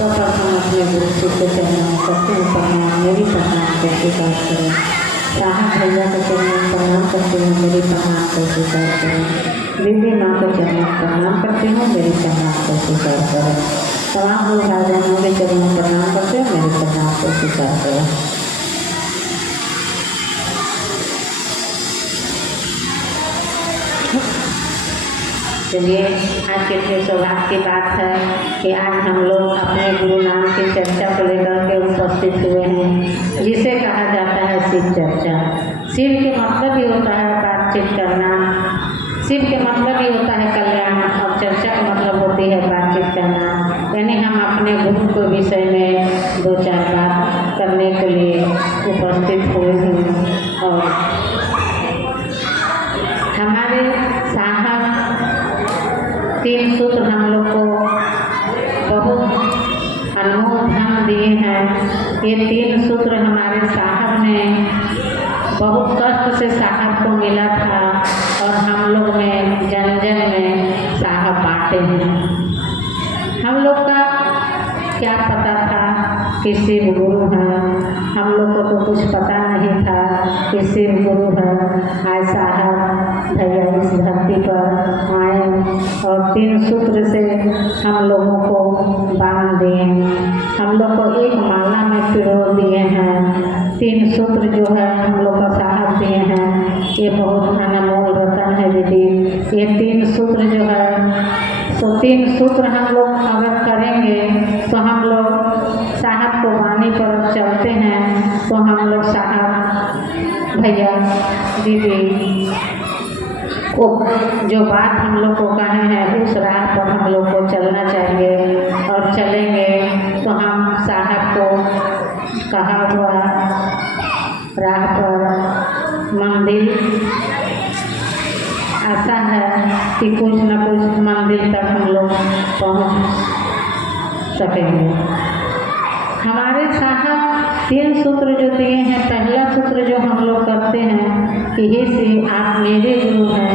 सर्वप्रथम अपने गुरु जी के चरणों में करते हैं प्रणाम, मेरी प्रणाम को स्वीकार करें। साहब भैया के चरणों में प्रणाम करती हूँ, मेरी प्रणाम को स्वीकार करें। दीदी माँ के चरणों में प्रणाम करती हूँ, मेरी प्रणाम को स्वीकार करें। तमाम गुरु भाइयों के चरणों में प्रणाम करते हैं, मेरी प्रणाम को स्वीकार करें। चलिए, आज कितने सौभाग्य की बात है कि आज हम लोग अपने गुरु नाम की चर्चा को लेकर के उपस्थित हुए हैं, जिसे कहा जाता है शिव चर्चा। शिव के मतलब ही होता है बातचीत करना, शिव के मतलब ही होता है कल्याण, और चर्चा का मतलब होती है बातचीत करना। यानी हम अपने गुरु के विषय में दो चार बात करने के लिए उपस्थित हुए हैं। और हमारे साहब 3 सूत्र हम लोग को बहुत अनमोल धन दिए हैं। ये 3 सूत्र हमारे साहब ने बहुत कष्ट से साहब को मिला था, और हम लोग में जन जन में साहब बांटे हैं। हम लोग का क्या पता था कि शिव गुरु है, हम लोग को तो कुछ पता नहीं था कि शिव गुरु है। आज साहब भैया इस धरती पर आए और 3 सूत्र से हम लोगों को बांध दिए, हम लोग को एक माला में पिरो दिए हैं। 3 सूत्र जो है हम लोग का साहब दिए हैं, ये बहुत अनमोल रतन है दीदी। ये 3 सूत्र जो है, तो 3 सूत्र हम लोग अगर करेंगे तो हम लोग साहब को वाणी पर चलते हैं, तो हम लोग साहब भैया दीदी को जो बात हम लोग को कहे हैं उस राह पर हम लोग को चलना चाहिए, और चलेंगे तो हम साहब को कहा हुआ राह पर मंदिर आशा है कि कुछ न कुछ मंदिर तक हम लोग पहुँच सकेंगे। हमारे साहब 3 सूत्र जो दिए हैं, पहला सूत्र जो हम लोग करते हैं कि हे शिव आप मेरे गुरु हैं,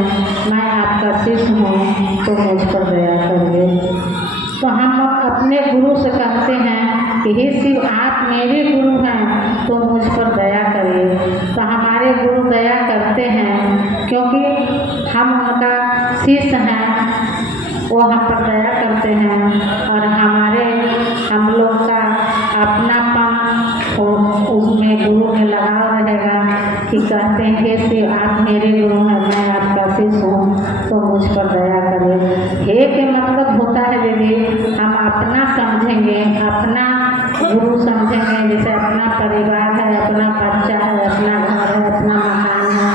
मैं आपका शिष्य हूँ, तो मुझ पर दया करिए। तो हम अपने गुरु से कहते हैं कि हे शिव आप मेरे गुरु हैं, तो मुझ पर दया करिए। तो हमारे गुरु दया करते हैं, क्योंकि हम उनका शिष्य हैं, वो हम पर दया करते हैं। और हम लोग का अपनापन उसमें गुरु में लगाव रहेगा कि कहते हैं कि शिव आप मेरे गुरु हैं, मैं आपका शिष्य हूँ, तो मुझ पर दया करें। हे के मतलब होता है दीदी, हम अपना समझेंगे, अपना गुरु समझेंगे, जैसे अपना परिवार है, अपना बच्चा है, अपना घर है, अपना मकान है,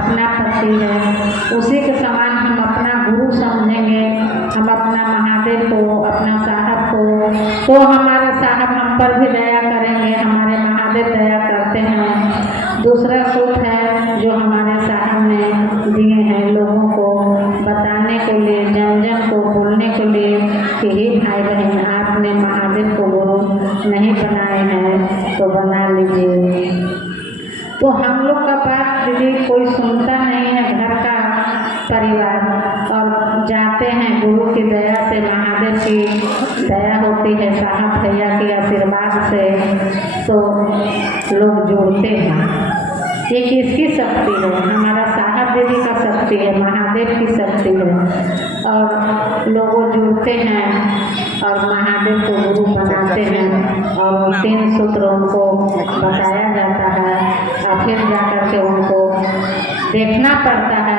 अपना पति है, उसी के समान हम अपना गुरु समझेंगे। हम अपना महादेव को, अपना साहब को, तो हमारे साहब हम पर भी दया करेंगे, हमारे महादेव दया करते हैं। दूसरा सूत्र है जो हमारे साहब ने दिए हैं लोगों को बताने के लिए, जन जन को बोलने के लिए कि हे भाई बहन आपने महादेव को गुरु नहीं बनाए हैं तो बना लीजिए। तो हम लोग का बात दीदी कोई सुनता नहीं है, घर का परिवार, और जाते हैं गुरु की दया से, महादेव की दया होती है, साहब भैया के आशीर्वाद से तो लोग जुड़ते हैं। ये किसकी शक्ति है? हमारा साहब देवी का शक्ति है, महादेव की शक्ति है, और लोग जुड़ते हैं और महादेव को गुरु बनाते हैं, और 3 सूत्र उनको बताया जाता है, और फिर जाकर के उनको देखना पड़ता है।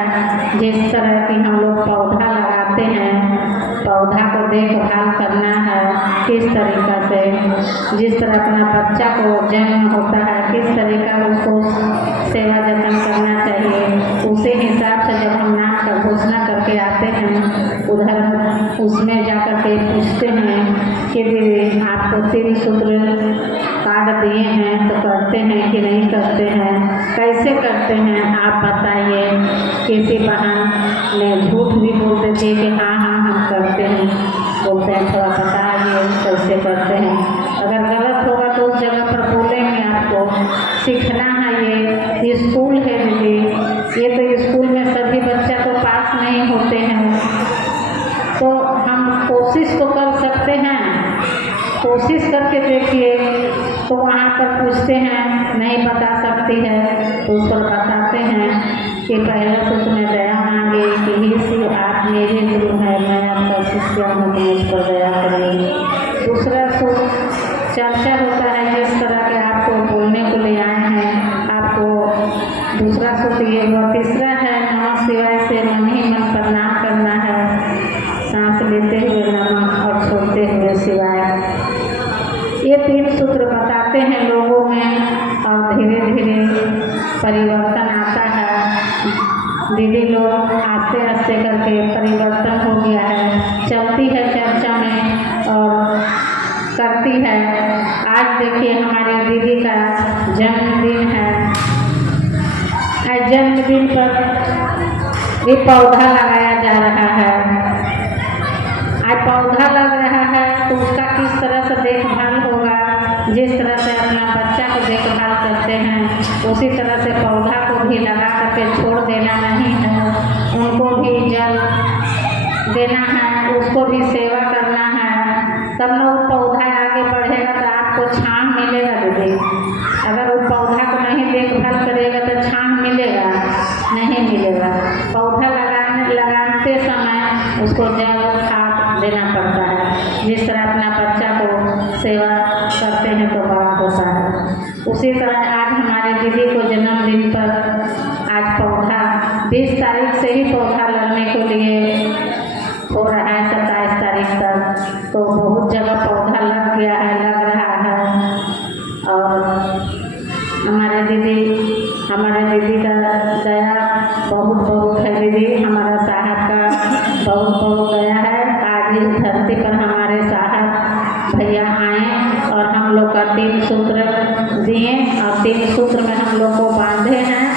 जिस तरह की हम लोग पौधा लगाते हैं, पौधा को देखभाल करना है किस तरीक़ा से, जिस तरह अपना बच्चा को जन्म होता है किस तरीक़ा उसको सेवा जतन करना चाहिए, उसी हिसाब से जब हम नाम का घोषणा करके आते हैं, उधर उसमें जाकर के पूछते हैं कि दीदी आपको 3 सूत्र कार्ड दिए हैं तो करते हैं कि नहीं करते हैं, कैसे करते हैं आप बताइए। किसी बहाने झूठ भी बोल देते हैं कि हाँ हम करते हैं, बोलते हैं थोड़ा बताइए कैसे करते हैं। अगर गलत होगा तो उस जगह पर बोलेंगे, आपको सीखना है। ये स्कूल है दीदी, ये तो स्कूल में सभी बच्चा तो पास नहीं होते हैं, तो हम कोशिश तो कर सकते हैं कोशिश करके देखिए। तो वहाँ पर पूछते हैं, नहीं बता सकती है तो उस पर बताते हैं कि पहला सूत्र में दया मांगे कि ही शिव आप मेरे गुरु हैं, मैं आपका शिष्य हूँ, मुझ पर दया करें। दूसरा सूत्र चर्चा होता है जिस तरह के आपको बोलने को ले आए हैं, आपको दूसरा सूत्र ये हुआ। तीसरा है नमः शिवाय से मन ही मन प्रणाम करना है, सांस लेते हुए नमः और छोड़ते हुए शिवाय। ये 3 सूत्र बताते हैं लोगों में और धीरे धीरे परिवर्तन आता है। दीदी लोग आस्ते आस्ते करके परिवर्तन हो गया है, चलती है चर्चा में और करती है। आज देखिए हमारी दीदी का जन्मदिन है। जन्मदिन पर भी पौधा लगाया जा रहा है। आज पौधा लग रहा है तो उसका किस तरह से देखभाल होगा, जिस तरह से अपना बच्चा को देखभाल करते हैं उसी तरह से पौधा को भी लगा करके छोड़ देना नहीं है। उनको भी जल देना है, उसको भी सेवा करना है, तब ना वो पौधा आगे बढ़ेगा तो आपको छांव मिलेगा। दीदी अगर वो पौधा को नहीं देखभाल करेगा तो छांव मिलेगा नहीं मिलेगा। पौधा लगाते समय उसको जल खाद देना पड़ता है। जिस तरह अपना बच्चा को सेवा करते हैं तो बड़ा होता है, उसी तरह आज हमारे दीदी को जन्मदिन पर आज पौधा 20 तारीख से ही पौधा लगने के लिए हो रहा है, 27 तारीख तक तो बहुत जगह पौधा लग गया है, लग रहा है। और हमारे दीदी का दया बहुत है। दीदी हमारा साहब का बहुत दया है। आज इस धरती पर हमारे साहब भैया आए और हम लोग का 3 सूत्र दिए और 3 सूत्र में हम लोग को बांधे हैं।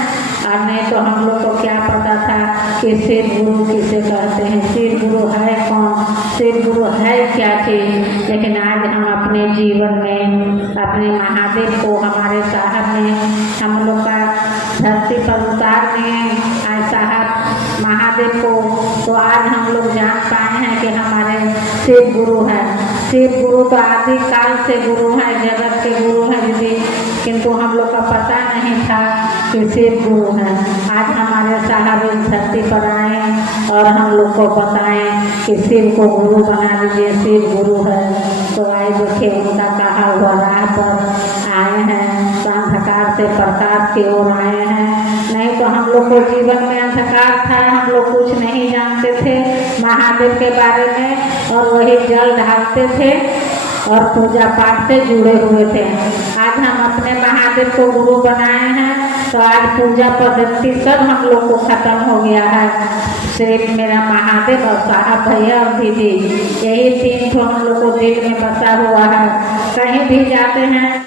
और नहीं तो हम लोग को क्या पता था कि शिव गुरु किसे कहते हैं, शिव गुरु है कौन, शिव गुरु है क्या चीज़। लेकिन आज हम अपने जीवन में अपने महादेव को हमारे साहब ने हम लोग का धरती पर उतार दिए। आज साहब महादेव को तो आज हम लोग जान पाए हैं कि हमारे शिव गुरु हैं। शिव गुरु तो आदि काल से गुरु हैं, जगत के गुरु हैं दीदी, किंतु हम लोग का पता नहीं था कि शिव गुरु हैं। आज हमारे साहब इस धरती पर आए और हम लोग को बताएं कि शिव को गुरु बना दीजिए, शिव गुरु है। तो आए देखिए उनका कहा हुआ राह पर आए हैं, अंधकार से प्रकाश की ओर आए हैं। नहीं तो हम लोग को जीवन में अंधकार था, हम लोग कुछ नहीं जानते थे महादेव के बारे में और वही जल ढालते थे और पूजा पाठ से जुड़े हुए थे। आज हम अपने महादेव को गुरु बनाए हैं तो आज पूजा पद्धति सब हम लोग को खत्म हो गया है। सिर्फ मेरा महादेव और साहब भैया और दीदी, यही 3 तो हम लोग को दिल में बसा हुआ है। कहीं भी जाते हैं